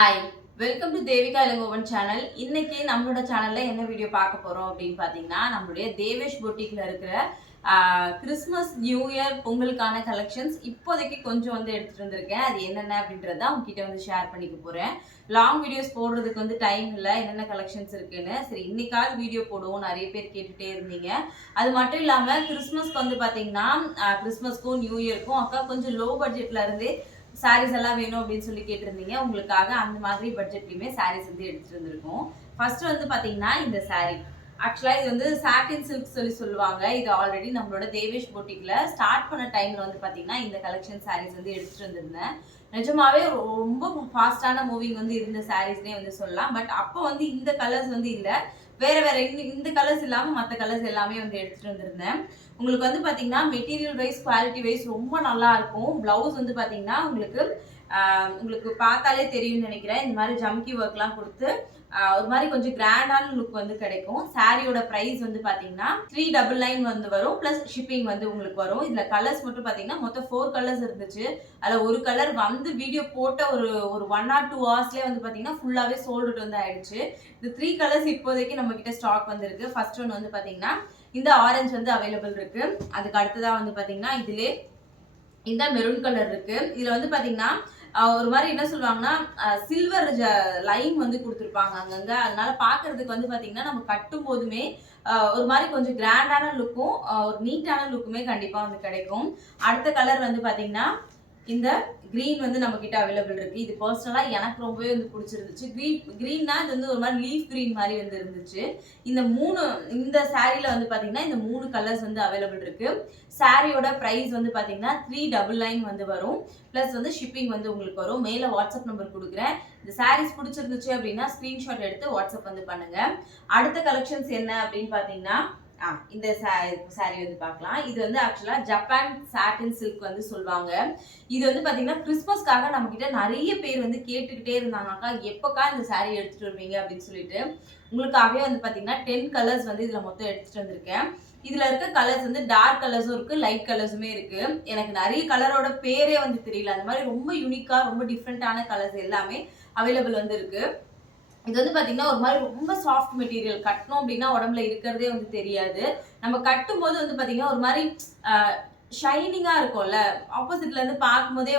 Hi, welcome to Devika Ilangovan channel. இன்னைக்கு நம்மளோட சேனல்ல என்ன வீடியோ பார்க்க போறோம் அப்படின்னு பார்த்தீங்கன்னா, நம்மளுடைய தேவேஷ் பொட்டிக்ல இருக்கிற கிறிஸ்மஸ், நியூ இயர், பொங்கலுக்கான கலெக்ஷன்ஸ் இப்போதைக்கு கொஞ்சம் எடுத்துட்டு வந்திருக்கேன். அது என்னென்ன அப்படின்றத உங்ககிட்ட ஷேர் பண்ணிக்க போறேன். லாங் வீடியோஸ் போடுறதுக்கு டைம் இல்லை, என்னென்ன கலெக்ஷன்ஸ் இருக்குன்னு. சரி, இன்னைக்காவது வீடியோ போடுவோம், நிறைய பேர் கேட்டுட்டே இருந்தீங்க. அது மட்டும் இல்லாமல் கிறிஸ்மஸ்க்கு பார்த்தீங்கன்னா, கிறிஸ்மஸ்க்கும் நியூ இயர்க்கும் அக்கா கொஞ்சம் லோ பட்ஜெட்ல இருந்தே சாரீஸ் எல்லாம் வேணும் அப்படின்னு சொல்லி கேட்டிருந்தீங்க. உங்களுக்காக அந்த மாதிரி பட்ஜெட்லையுமே சாரீஸ் எடுத்துட்டு வந்திருக்கோம். ஃபர்ஸ்ட் பார்த்தீங்கன்னா இந்த சாரீ ஆக்சுவலா இது சாட்டின் சில்க் சொல்லுவாங்க. இது ஆல்ரெடி நம்மளோட தேவேஷ் பொட்டிக்ல ஸ்டார்ட் பண்ண டைம்ல பார்த்தீங்கன்னா இந்த கலெக்ஷன் சாரீஸ் எடுத்துட்டு வந்திருந்தேன். நிஜமாவே ரொம்ப ஃபாஸ்டான மூவிங் இருந்த சாரீஸ்னே சொல்லலாம். பட் அப்போ இந்த கலர்ஸ் இல்லை, வேற வேற இந்த கலர்ஸ் இல்லாமல் மற்ற கலர்ஸ் எல்லாமே எடுத்துட்டு வந்திருந்தேன். உங்களுக்கு பார்த்தீங்கன்னா மெட்டீரியல் வைஸ், குவாலிட்டி வைஸ் ரொம்ப நல்லா இருக்கும். பிளவுஸ் பார்த்தீங்கன்னா உங்களுக்கு பார்த்தாலே தெரியும்னு நினைக்கிறேன். இந்த மாதிரி ஜம்கி ஒர்க்லாம் கொடுத்து ஒரு மாதிரி கொஞ்சம் கிராண்டான லுக் கிடைக்கும். சாரியோட பிரைஸ் பார்த்தீங்கன்னா 399 வரும். பிளஸ் ஷிப்பிங் உங்களுக்கு வரும். இதுல கலர்ஸ் மட்டும் பார்த்தீங்கன்னா மொத்தம் 4 கலர்ஸ் இருந்துச்சு. அதில் ஒரு கலர் வீடியோ போட்ட ஒரு 1 or 2 ஹவர்ஸ்லேயே பார்த்தீங்கன்னா ஃபுல்லாகவே சோல்டு ஆயிடுச்சு. இந்த 3 கலர்ஸ் இப்போதைக்கு நம்ம கிட்ட ஸ்டாக் இருக்கு. ஃபர்ஸ்ட் ஒன் பார்த்தீங்கன்னா இந்த ஆரஞ்சு அவைலபிள் இருக்கு. அதுக்கு அடுத்ததா பார்த்தீங்கன்னா இதுலேயே இந்த மெரூன் கலர் இருக்கு. இதுல பார்த்தீங்கன்னா ஒரு மாதிரி என்ன சொல்லுவாங்கன்னா சில்வர் லைன் கொடுத்துருப்பாங்க அங்கங்க. அதனால பாக்குறதுக்கு பார்த்தீங்கன்னா நம்ம கட்டும் போதுமே ஒரு மாதிரி கொஞ்சம் கிராண்டான லுக்கும் ஒரு நீட்டான லுக்குமே கண்டிப்பா கிடைக்கும். அடுத்த கலர் பார்த்தீங்கன்னா இந்த கிரீன் நம்ம கிட்ட அவைலபிள் இருக்கு. இது பர்சனலா எனக்கு ரொம்பவே பிடிச்சிருந்துச்சு. கிரீன்னா இது ஒரு மாதிரி லீஃப் கிரீன் மாதிரி இருந்துச்சு. இந்த சாரியில பாத்தீங்கன்னா இந்த 3 கலர்ஸ் அவைலபிள் இருக்கு. சாரியோட பிரைஸ் பாத்தீங்கன்னா 399 வரும். பிளஸ் ஷிப்பிங் உங்களுக்கு வரும். மேல வாட்ஸ்அப் நம்பர் கொடுக்குறேன். இந்த சாரீஸ் பிடிச்சிருந்துச்சு அப்படின்னா ஸ்கிரீன்ஷாட் எடுத்து வாட்ஸ்அப் பண்ணுங்க. அடுத்த கலெக்ஷன்ஸ் என்ன அப்படின்னு பாத்தீங்கன்னா இந்த சாரி பார்க்கலாம். இது ஆக்சுவலா ஜப்பான் சாட்டின் சில்க் சொல்லுவாங்க. இது பாத்தீங்கன்னா கிறிஸ்மஸ்க்காக நம்ம கிட்ட நிறைய பேர் கேட்டுக்கிட்டே இருந்தாங்கக்கா, எப்பக்கா இந்த சாரி எடுத்துட்டு வருவீங்க அப்படின்னு சொல்லிட்டு. உங்களுக்காகவே பாத்தீங்கன்னா 10 கலர்ஸ் இதுல மொத்தம் எடுத்துட்டு வந்திருக்கேன். இதுல இருக்க கலர்ஸ் டார்க் கலர்ஸும் இருக்கு, லைட் கலர்ஸுமே இருக்கு. எனக்கு நிறைய கலரோட பேரே தெரியல. அந்த மாதிரி ரொம்ப யூனிக்கா ரொம்ப டிஃப்ரெண்டான கலர்ஸ் எல்லாமே அவைலபிள் இருக்கு. இது பாத்தீங்கன்னா ஒரு மாதிரி ரொம்ப சாஃப்ட் மெட்டீரியல். கட்டணும் அப்படின்னா உடம்புல இருக்கிறதே தெரியாது. நம்ம கட்டும் போது பாத்தீங்கன்னா ஒரு மாதிரி ஷைனிங்கா இருக்கும்ல, ஆப்போசிட்ல இருந்து பார்க்கும்போதே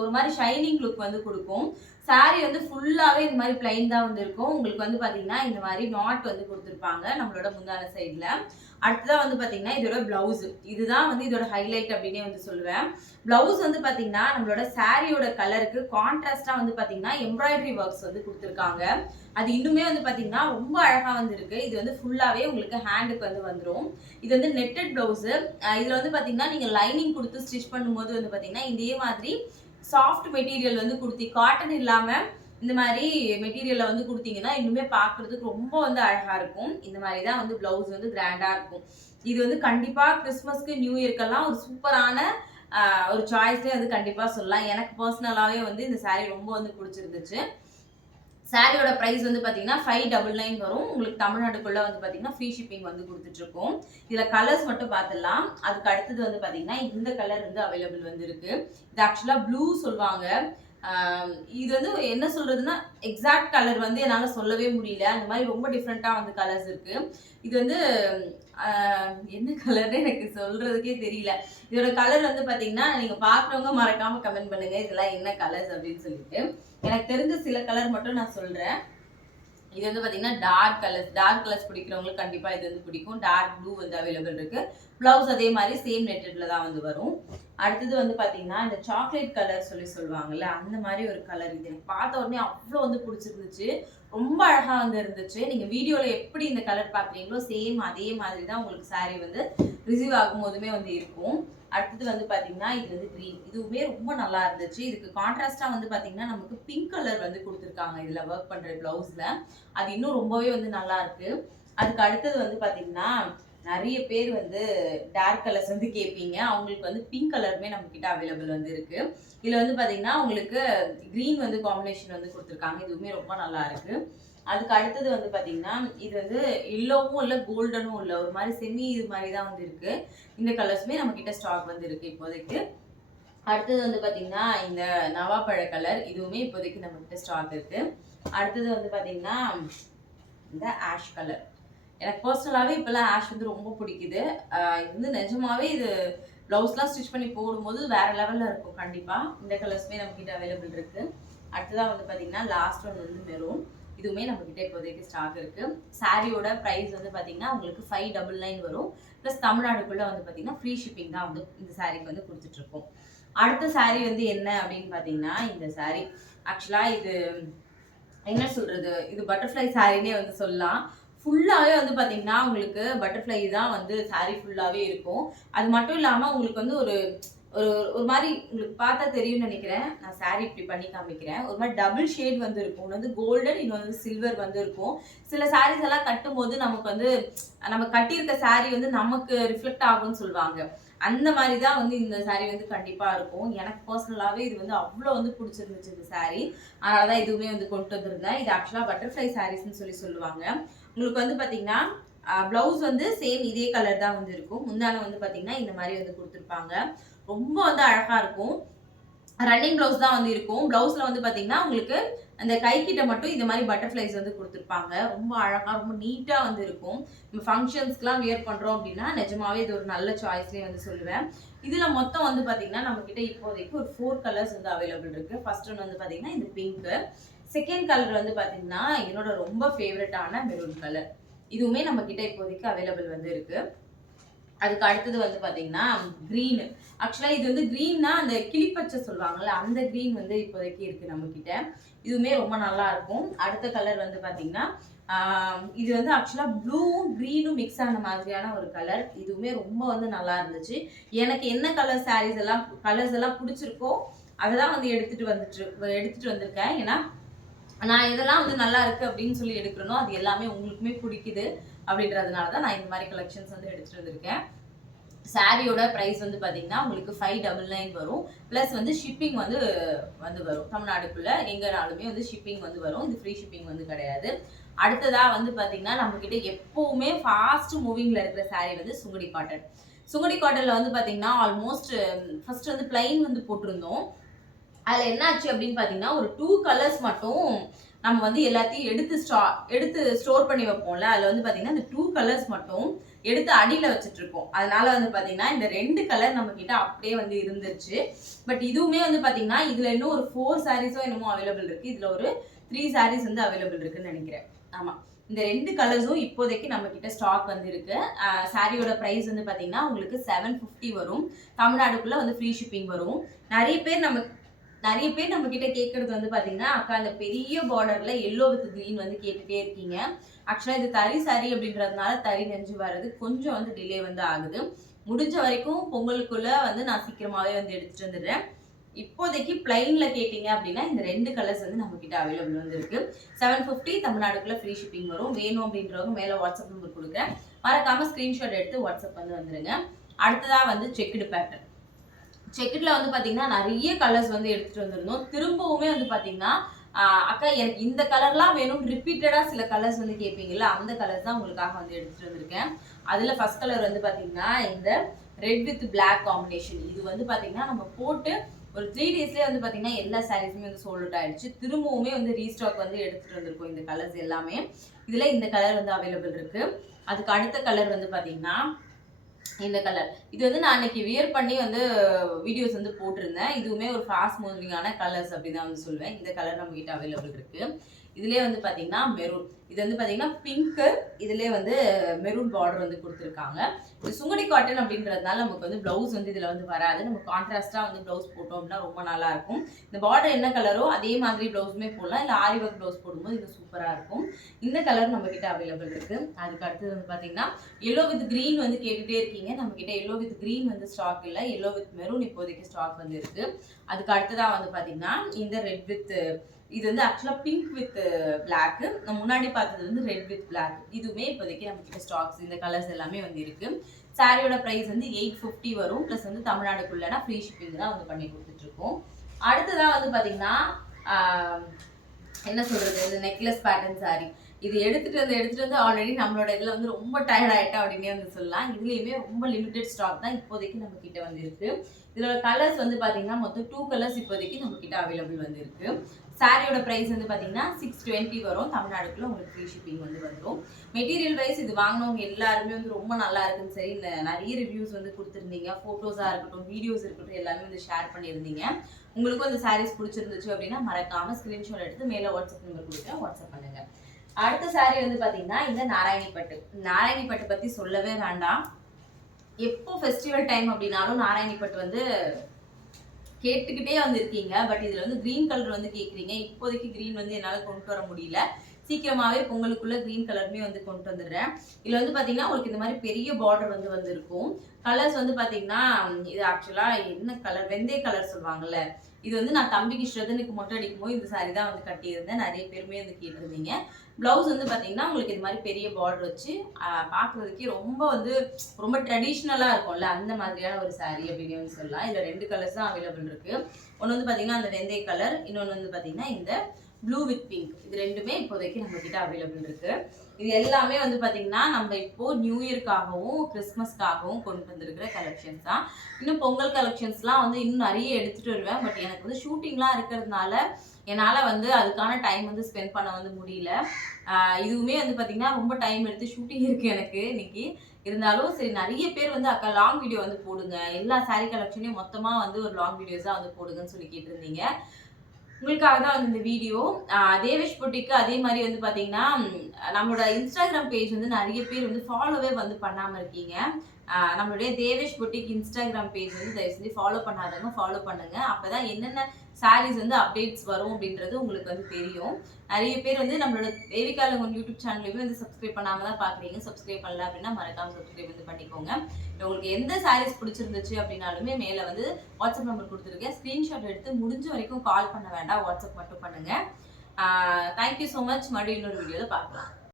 ஒரு மாதிரி ஷைனிங் லுக் கொடுக்கும். சாரி ஃபுல்லாவே இந்த மாதிரி பிளைன் தான் இருக்கும். உங்களுக்கு பாத்தீங்கன்னா இந்த மாதிரி நாட் கொடுத்துருப்பாங்க நம்மளோட முந்தான சைட்ல. அடுத்ததான் பாத்தீங்கன்னா இதோட பிளவுஸ். இதுதான் இதோட ஹைலைட் அப்படின்னே சொல்லுவேன். பிளவுஸ் பாத்தீங்கன்னா நம்மளோட சாரியோட கலருக்கு கான்ட்ராஸ்டா பாத்தீங்கன்னா எம்ப்ராய்டரி ஒர்க்ஸ் கொடுத்துருக்காங்க. அது இன்னுமே பாத்தீங்கன்னா ரொம்ப அழகா இருக்கு. இது ஃபுல்லாவே உங்களுக்கு ஹேண்டுக்கு வந்துடும். இது நெட்டட் பிளவுஸ். இதுல பாத்தீங்கன்னா நீங்க லைனிங் கொடுத்து ஸ்டிச் பண்ணும்போது பாத்தீங்கன்னா இதே மாதிரி சாஃப்ட் மெட்டீரியல் கொடுத்தி, காட்டன் இல்லாம இந்த மாதிரி மெட்டீரியல்ல கொடுத்தீங்கன்னா இன்னுமே பாக்குறதுக்கு ரொம்ப அழகா இருக்கும். இந்த மாதிரி தான் பிளவுஸ் கிராண்டா இருக்கும். இது கண்டிப்பா கிறிஸ்மஸ்க்கு, நியூ இயர்க்கெல்லாம் ஒரு சூப்பரான ஒரு சாய்ஸ்லேயே கண்டிப்பா சொல்லலாம். எனக்கு பர்சனலாவே இந்த சாரி ரொம்ப பிடிச்சிருந்துச்சு. சாரியோட பிரைஸ் பாத்தீங்கன்னா 599 வரும். உங்களுக்கு தமிழ்நாடுக்குள்ள பாத்தீங்கன்னா ஃப்ரீ ஷிப்பிங் கொடுத்துட்டு இருக்கோம். இதுல கலர்ஸ் மட்டும் பார்த்துடலாம். அதுக்கு அடுத்தது பாத்தீங்கன்னா இந்த கலர் அவைலபிள் இருக்கு. இது ஆக்சுவலா ப்ளூ சொல்லுவாங்க. இது என்ன சொல்றதுன்னா எக்ஸாக்ட் கலர் என்னால சொல்லவே முடியல. அந்த மாதிரி ரொம்ப டிஃப்ரெண்டா கலர்ஸ் இருக்கு. இது என்ன கலர்னு எனக்கு சொல்றதுக்கே தெரியல. இதோட கலர் பாத்தீங்கன்னா நீங்க பாக்குறவங்க மறக்காம கமெண்ட் பண்ணுங்க இதெல்லாம் என்ன கலர்ஸ் அப்படின்னு சொல்லிட்டு. எனக்கு தெரிஞ்ச சில கலர் மட்டும் நான் சொல்றேன். இது பாத்தீங்கன்னா டார்க் கலர்ஸ் பிடிக்கிறவங்களுக்கு கண்டிப்பா இது பிடிக்கும். டார்க் ப்ளூ அவைலபிள் இருக்கு. பிளவுஸ் அதே மாதிரி சேம் நெட்டட்ல தான் வரும். அடுத்தது பாத்தீங்கன்னா இந்த சாக்லேட் கலர் சொல்லுவாங்கல்ல, அந்த மாதிரி ஒரு கலர். இது எனக்கு பார்த்த உடனே அவ்வளோ பிடிச்சிருந்துச்சு. ரொம்ப அழகா இருந்துச்சு. நீங்க வீடியோல எப்படி இந்த கலர் பாக்குறீங்களோ சேம் அதே மாதிரி தான் உங்களுக்கு சாரி ரிசீவ் ஆகும் போதுமே இருக்கும். அடுத்தது பாத்தீங்கன்னா இது கிரீன். இதுவுமே ரொம்ப நல்லா இருந்துச்சு. இதுக்கு கான்ட்ராஸ்டா பாத்தீங்கன்னா நமக்கு பிங்க் கலர் கொடுத்துருக்காங்க இதுல ஒர்க் பண்ற பிளவுஸ்ல. அது இன்னும் ரொம்பவே நல்லா இருக்கு. அதுக்கு அடுத்தது பாத்தீங்கன்னா நிறைய பேர் டார்க் கலர்ஸ் கேட்பீங்க. அவங்களுக்கு பிங்க் கலருமே நம்ம கிட்ட அவைலபிள் இருக்கு. இதுல பாத்தீங்கன்னா உங்களுக்கு கிரீன் காம்பினேஷன் கொடுத்துருக்காங்க. இதுவுமே ரொம்ப நல்லா இருக்கு. அதுக்கு அடுத்தது பாத்தீங்கன்னா இது எல்லோவும் இல்ல, கோல்டனும் இல்ல, ஒரு மாதிரி செமி இது மாதிரி தான் இருக்கு. இந்த கலர்ஸுமே நம்ம கிட்ட ஸ்டாக் இருக்கு இப்போதைக்கு. அடுத்தது வந்து பார்த்தீங்கன்னா இந்த நவாப்பழ கலர், இதுவுமே இப்போதைக்கு நம்மகிட்ட ஸ்டாக் இருக்கு. அடுத்தது வந்து பார்த்தீங்கன்னா இந்த ஆஷ் கலர். எனக்கு பர்சனலாகவே இப்போல்லாம் ஆஷ் வந்து ரொம்ப பிடிக்குது. இது வந்து நிஜமாவே இது ப்ளவுஸ்லாம் ஸ்டிச் பண்ணி போடும்போது வேற லெவலில் இருக்கும். கண்டிப்பாக இந்த கலர்ஸுமே நம்மக்கிட்ட அவைலபிள் இருக்கு. அடுத்ததாக வந்து பார்த்தீங்கன்னா லாஸ்ட் ஒன் வந்து மெரூன். இதுவுமே நம்மக்கிட்ட இப்போதைக்கு ஸ்டாக் இருக்கு. சாரியோட ப்ரைஸ் வந்து பார்த்தீங்கன்னா உங்களுக்கு 599 வரும். ப்ளஸ் தமிழ்நாடுக்குள்ளே வந்து பார்த்தீங்கன்னா ஃப்ரீ ஷிப்பிங் தான் வந்து இந்த சாரிக்கு வந்து கொடுத்துட்ருக்கோம். அடுத்த சாரீ வந்து என்ன அப்படின்னு பார்த்தீங்கன்னா இந்த சாரீ ஆக்சுவலாக இது என்ன சொல்றது, இது பட்டர்ஃப்ளை சாரினே வந்து சொல்லலாம். ஃபுல்லாகவே வந்து பார்த்தீங்கன்னா உங்களுக்கு பட்டர்ஃப்ளை தான் வந்து சாரீ ஃபுல்லாகவே இருக்கும். அது மட்டும் இல்லாமல் உங்களுக்கு வந்து ஒரு ஒரு ஒரு மாதிரி உங்களுக்கு பார்த்தா தெரியும்னு நினைக்கிறேன். நான் சாரீ இப்படி பண்ணி காமிக்கிறேன். ஒரு மாதிரி டபுள் ஷேட் வந்து இருக்கும். ஒன்று வந்து கோல்டன், இன்னொன்று வந்து சில்வர் வந்து இருக்கும். சில சாரீஸ் எல்லாம் கட்டும்போது நமக்கு வந்து நம்ம கட்டியிருக்க சாரீ வந்து நமக்கு ரிஃப்ளெக்ட் ஆகும்னு சொல்லுவாங்க. அந்த மாதிரி தான் வந்து இந்த சாரீ வந்து கண்டிப்பாக இருக்கும். எனக்கு பர்சனலாகவே இது வந்து அவ்வளோ வந்து பிடிச்சிருந்துச்சு இந்த சாரீ. அதனால தான் இதுவுமே வந்து கொண்டு வந்திருந்தேன். இது ஆக்சுவலாக பட்டர்ஃப்ளை சாரீஸ்ன்னு சொல்லுவாங்க. உங்களுக்கு வந்து பார்த்தீங்கன்னா ப்ளவுஸ் வந்து சேம் இதே கலர் தான் வந்து இருக்கும். முந்தான வந்து பார்த்தீங்கன்னா இந்த மாதிரி வந்து கொடுத்துருப்பாங்க. ரொம்ப வந்து அழகா இருக்கும். ரன்னிங் ப்ளவுஸ் தான் வந்து இருக்கும். ப்ளவுஸ்ல வந்து பார்த்தீங்கன்னா உங்களுக்கு அந்த கை கிட்ட மட்டும் இந்த மாதிரி பட்டர்ஃப்ளைஸ் வந்து கொடுத்துருப்பாங்க. ரொம்ப அழகா ரொம்ப நீட்டா வந்து இருக்கும். நம்ம ஃபங்க்ஷன்ஸ்க்குலாம் வியர் பண்றோம் அப்படின்னா நிஜமாவே இது ஒரு நல்ல சாய்ஸ்லேயே வந்து சொல்லுவேன். இதுல மொத்தம் வந்து பார்த்தீங்கன்னா நம்ம கிட்ட இப்போதைக்கு ஒரு 4 கலர்ஸ் வந்து அவைலபிள் இருக்கு. ஃபர்ஸ்ட் ஒன் வந்து பார்த்தீங்கன்னா இந்த பிங்க். செகண்ட் கலர் வந்து பார்த்தீங்கன்னா என்னோட ரொம்ப ஃபேவரட்டான மெரூன் கலர். இதுவுமே நம்ம கிட்ட இப்போதைக்கு அவைலபிள் வந்து இருக்கு. அதுக்கு அடுத்தது வந்து பார்த்தீங்கன்னா க்ரீன். ஆக்சுவலாக இது வந்து க்ரீன்னா அந்த கிளிப்பச்சை சொல்லுவாங்கல்ல, அந்த க்ரீன் வந்து இப்போதைக்கு இருக்கு நம்ம கிட்ட. இதுவுமே ரொம்ப நல்லா இருக்கும். அடுத்த கலர் வந்து பார்த்தீங்கன்னா இது வந்து ஆக்சுவலாக ப்ளூவும் க்ரீனும் மிக்ஸ் ஆன மாதிரியான ஒரு கலர். இதுவுமே ரொம்ப வந்து நல்லா இருந்துச்சு. எனக்கு என்ன கலர் கலர்ஸ் எல்லாம் பிடிச்சிருக்கோ அதை தான் வந்து எடுத்துட்டு வந்திருக்கேன். ஏன்னா நான் இதெல்லாம் வந்து நல்லா இருக்கு அப்படின்னு சொல்லி எடுக்கிறனோ அது எல்லாமே உங்களுக்குமே பிடிக்குது அப்படின்றதுனால தான் நான் இந்த மாதிரி கலெக்ஷன்ஸ் வந்து எடுத்துட்டு வந்திருக்கேன். சாரியோட ப்ரைஸ் வந்து பார்த்தீங்கன்னா உங்களுக்கு 599 வரும். ப்ளஸ் வந்து ஷிப்பிங் வந்து வரும். தமிழ்நாடுக்குள்ள எங்கனாலுமே வந்து ஷிப்பிங் வந்து வரும். இது ஃப்ரீ ஷிப்பிங் வந்து கிடையாது. அடுத்ததா வந்து பார்த்தீங்கன்னா நம்ம கிட்ட எப்பவுமே ஃபாஸ்ட் மூவிங்ல இருக்கிற சாரி வந்து சுங்குடி காட்டன். சுங்குடி காட்டன்ல வந்து பார்த்தீங்கன்னா ஆல்மோஸ்ட் ஃபர்ஸ்ட் வந்து பிளைன் வந்து போட்டிருந்தோம். அதில் என்ன ஆச்சு அப்படின்னு பார்த்தீங்கன்னா ஒரு 2 கலர்ஸ் மட்டும் நம்ம வந்து எல்லாத்தையும் எடுத்து ஸ்டோர் பண்ணி வைப்போம்ல, அதில் வந்து பார்த்தீங்கன்னா இந்த 2 கலர்ஸ் மட்டும் எடுத்து அடியில் வச்சுட்டு இருக்கோம். அதனால வந்து பார்த்தீங்கன்னா இந்த 2 கலர் நம்ம கிட்ட அப்படியே வந்து இருந்துச்சு. பட் இதுவுமே வந்து பார்த்தீங்கன்னா இதில் இன்னும் ஒரு 4 சாரீஸோ என்னமோ அவைலபிள் இருக்கு. இதில் ஒரு 3 சாரீஸ் வந்து அவைலபிள் இருக்குன்னு நினைக்கிறேன். ஆமாம், இந்த 2 கலர்ஸும் இப்போதைக்கு நம்ம கிட்ட ஸ்டாக் வந்து இருக்கு. சாரியோட ப்ரைஸ் வந்து பார்த்தீங்கன்னா உங்களுக்கு 750 வரும். தமிழ்நாடுக்குள்ள வந்து ஃப்ரீ ஷிப்பிங் வரும். நிறைய பேர் நம்ம கிட்ட கேட்கறது வந்து பாத்தீங்கன்னா அக்கா அந்த பெரிய பார்டர்ல எல்லோ வித் கிரீன் வந்து கேட்டுட்டே இருக்கீங்க. ஆக்சுவலா இது தறி சாரி அப்படின்றதுனால தறி நெஞ்சு வர்றது கொஞ்சம் வந்து டிலே வந்து ஆகுது. முடிஞ்ச வரைக்கும் பொங்கலுக்குள்ள வந்து நான் சீக்கிரமாவே வந்து எடுத்துட்டு வந்துடுறேன். இப்போதைக்கு பிளைன்ல கேட்டீங்க அப்படின்னா இந்த 2 கலர்ஸ் வந்து நம்ம கிட்ட அவைலபிள் வந்து இருக்கு. 750 தமிழ்நாடுக்குள்ள ஃப்ரீ ஷிப்பிங் வரும். வேணும் அப்படின்றவங்க மேல வாட்ஸ்அப் நம்பர் கொடுக்குறேன். மறக்காம ஸ்கிரீன்ஷாட் எடுத்து வாட்ஸ்அப் வந்து வந்துருங்க. அடுத்ததா வந்து செக்குடு பேட்டர்ன். செக்கெட்ல வந்து பாத்தீங்கன்னா நிறைய கலர்ஸ் வந்து எடுத்துட்டு வந்திருந்தோம். திரும்பவுமே வந்து பாத்தீங்கன்னா அக்கா எனக்கு இந்த கலர்லாம் வேணும், ரிப்பீட்டடா சில கலர்ஸ் வந்து கேட்பீங்கல்ல, அந்த கலர்ஸ் தான் உங்களுக்காக வந்து எடுத்துட்டு வந்திருக்கேன். அதுல ஃபர்ஸ்ட் கலர் வந்து பாத்தீங்கன்னா இந்த ரெட் வித் பிளாக் காம்பினேஷன். இது வந்து பாத்தீங்கன்னா நம்ம போட்டு ஒரு 3 டேஸ்லேயே வந்து பாத்தீங்கன்னா எல்லா சாரீஸுமே வந்து சோல்ட் அவுட் ஆயிடுச்சு. திரும்பவுமே வந்து ரீஸ்டாக் வந்து எடுத்துட்டு வந்திருக்கோம் இந்த கலர்ஸ் எல்லாமே. இதுல இந்த கலர் வந்து அவைலபிள் இருக்கு. அதுக்கு அடுத்த கலர் வந்து பாத்தீங்கன்னா இந்த கலர். இது வந்து நான் அன்னைக்கு வியர் பண்ணி வந்து வீடியோஸ் வந்து போட்டிருந்தேன். இதுவுமே ஒரு ஃபாஸ்ட் மூவிங்கான கலர்ஸ் அப்படின்னு வந்து சொல்லுவேன். இந்த கலர் நம்ம கிட்ட அவைலபிள் இருக்கு. இதுலயே வந்து பாத்தீங்கன்னா மெரூன். இது வந்து பாத்தீங்கன்னா பிங்க். இதுலயே வந்து மெரூன் பார்டர் வந்து கொடுத்துருக்காங்க. இது சுங்குடி காட்டன் அப்படின்றதுனால நமக்கு வந்து பிளவுஸ் வந்து இதுல வந்து வராது. நம்ம கான்ட்ராஸ்டா வந்து பிளவுஸ் போட்டோம் அப்படின்னா ரொம்ப நல்லா இருக்கும். இந்த பார்டர் என்ன கலரோ அதே மாதிரி பிளவுஸுமே போடலாம். இல்ல ஆரி ஒர்க் பிளவுஸ் போடும்போது இது சூப்பரா இருக்கும். இந்த கலர் நம்ம கிட்ட அவைலபிள் இருக்கு. அதுக்கு அடுத்தது வந்து பாத்தீங்கன்னா எல்லோ வித் கிரீன் வந்து கேட்டுட்டே இருக்கீங்க. நம்ம கிட்ட எல்லோ வித் கிரீன் வந்து ஸ்டாக் இல்லை. எல்லோ வித் மெரூன் இப்போதைக்கு ஸ்டாக் வந்து இருக்கு. அதுக்கு அடுத்ததா வந்து பாத்தீங்கன்னா இந்த ரெட் வித், இது வந்து ஆக்சுவலா பிங்க் வித் பிளாக். நம்ம முன்னாடி பார்த்தது வந்து ரெட் வித் பிளாக். இதுவுமே இப்போதைக்கு நம்ம கிட்ட ஸ்டாக்ஸ் இந்த கலர்ஸ் எல்லாமே வந்து இருக்கு. சாரியோட பிரைஸ் வந்து 850 வரும். பிளஸ் வந்து தமிழ்நாடுக்குள்ளனா ஃப்ரீ ஷிப்பிங் தான் வந்து பண்ணி கொடுத்துட்டு இருக்கோம். அடுத்ததா வந்து பாத்தீங்கன்னா என்ன சொல்றது, இந்த நெக்லஸ் பேட்டர்ன் சாரி. இது எடுத்துட்டு வந்து ஆல்ரெடி நம்மளோட இதுல வந்து ரொம்ப டயர்ட் ஆயிட்டா அப்படின்னே வந்து சொல்லலாம். இதுலயுமே ரொம்ப லிமிடெட் ஸ்டாக் தான் இப்போதைக்கு நம்ம கிட்ட வந்து இருக்கு. இதோட கலர்ஸ் வந்து பாத்தீங்கன்னா மொத்தம் 2 கலர்ஸ் இப்போதைக்கு நம்ம கிட்ட அவைலபிள் வந்து இருக்கு. சாரியோட பிரைஸ் வந்து பாத்தீங்கன்னா 620 வரும். தமிழ்நாடுக்குள்ள உங்களுக்கு ஃப்ரீ ஷிப்பிங் வந்து வந்துடும். மெட்டீரியல் வைஸ் இது வாங்கினவங்க எல்லாருமே வந்து ரொம்ப நல்லா இருக்குன்னு சரி நிறைய ரிவ்யூஸ் வந்து கொடுத்துருந்தீங்க. போட்டோஸா இருக்கட்டும், வீடியோஸ் இருக்கட்டும், எல்லாமே வந்து ஷேர் பண்ணியிருந்தீங்க. உங்களுக்கும் அந்த சாரீஸ் பிடிச்சிருந்துச்சு அப்படின்னா மறக்காம ஸ்கிரீன்ஷாட் எடுத்து மேல வாட்ஸ்அப் நம்பர் கொடுக்குறேன், வாட்ஸ்அப் பண்ணுங்க. அடுத்த சாரி வந்து பாத்தீங்கன்னா இந்த நாராயணி பட்டு. நாராயணி பட்டு பத்தி சொல்லவே வேண்டாம். எப்போ ஃபெஸ்டிவல் டைம் அப்படின்னாலும் நாராயணி பட்டு வந்து கேட்டுக்கிட்டே வந்து இருக்கீங்க. பட் இதுல வந்து கிரீன் கலர் வந்து கேக்குறீங்க. இப்போதைக்கு கிரீன் வந்து என்னால கொண்டு வர முடியல. சீக்கிரமாவே பொங்கலுக்குள்ள கிரீன் கலருமே வந்து கொண்டு வந்துடுறேன். இதுல வந்து பாத்தீங்கன்னா உங்களுக்கு இந்த மாதிரி பெரிய பார்டர் வந்து இருக்கும். கலர்ஸ் வந்து பாத்தீங்கன்னா இது ஆக்சுவலா என்ன கலர், வெந்தய கலர் சொல்லுவாங்கல்ல. இது வந்து நான் தம்பிக்கு ஸ்ரதனுக்கு மொட்டை அடிக்கும் போது இந்த சாரி தான் வந்து கட்டியிருந்தேன். நிறைய பேருமே வந்து கேட்டிருந்தீங்க. பிளவுஸ் வந்து பாத்தீங்கன்னா உங்களுக்கு இது மாதிரி பெரிய பார்டர் வச்சு பாக்குறதுக்கே ரொம்ப ட்ரெடிஷ்னலா இருக்கும்ல, அந்த மாதிரியான ஒரு சாரி அப்படின்னு வந்து சொல்லலாம். இதுல 2 கலர்ஸ் தான் அவைலபிள் இருக்கு. ஒன்னு வந்து பாத்தீங்கன்னா அந்த வெந்தய கலர், இன்னொன்னு வந்து பாத்தீங்கன்னா இந்த ப்ளூ வித் பிங்க். இது ரெண்டுமே இப்போதைக்கு நம்ம கிட்ட அவைலபிள் இருக்கு. இது எல்லாமே வந்து பாத்தீங்கன்னா நம்ம இப்போ நியூ இயர்க்காகவும் கிறிஸ்மஸ்க்காகவும் கொண்டு வந்திருக்கிற கலெக்ஷன்ஸ் தான். இன்னும் பொங்கல் கலெக்ஷன்ஸ்லாம் வந்து இன்னும் நிறைய எடுத்துட்டு வருவேன். பட் எனக்கு வந்து ஷூட்டிங்லாம் இருக்கிறதுனால என்னால வந்து அதுக்கான டைம் வந்து ஸ்பெண்ட் பண்ண வந்து முடியல. இதுவுமே வந்து பாத்தீங்கன்னா ரொம்ப டைம் எடுத்து ஷூட்டிங் இருக்கு எனக்கு இன்னைக்கு. இருந்தாலும் சரி, நிறைய பேர் வந்து அக்கா லாங் வீடியோ வந்து போடுங்க, எல்லா சாரீ கலெக்ஷனையும் மொத்தமா வந்து ஒரு லாங் வீடியோஸா வந்து போடுங்கன்னு சொல்லி கேட்டிருந்தீங்க. உங்களுக்காக தான் வந்து இந்த வீடியோ. தேவேஷ் பொட்டிக்கு அதே மாதிரி வந்து பாத்தீங்கன்னா நம்மளோட இன்ஸ்டாகிராம் பேஜ் வந்து நிறைய பேர் வந்து ஃபாலோவே வந்து பண்ணாம இருக்கீங்க. நம்மளுடைய தேவேஷ் பொட்டிக் இன்ஸ்டாகிராம் பேஜ் வந்து தயவு செஞ்சு ஃபாலோ பண்ணாதவங்க ஃபாலோ பண்ணுங்க. அப்பதான் என்னென்ன சாரீஸ் வந்து அப்டேட்ஸ் வரும் அப்படின்றது உங்களுக்கு வந்து தெரியும். நிறைய பேர் வந்து நம்மளோட தேவிகாலங்கன் யூடியூப் சேனலுமே வந்து சப்ஸ்கிரைப் பண்ணாம தான் பாக்குறீங்க. சப்ஸ்கிரைப் பண்ணல அப்படின்னா மறக்காம சப்ஸ்கிரைப் வந்து பண்ணிக்கோங்க. உங்களுக்கு எந்த சாரீஸ் பிடிச்சிருந்துச்சு அப்படின்னாலுமே மேல வந்து வாட்ஸ்அப் நம்பர் கொடுத்துருக்கேன். ஸ்கிரீன்ஷாட் எடுத்து முடிஞ்ச வரைக்கும் கால் பண்ண வேண்டாம், வாட்ஸ்அப் மட்டும் பண்ணுங்க. Thank you so much. மறுபடியும் இன்னொரு வீடியோவில் பார்க்கலாம்.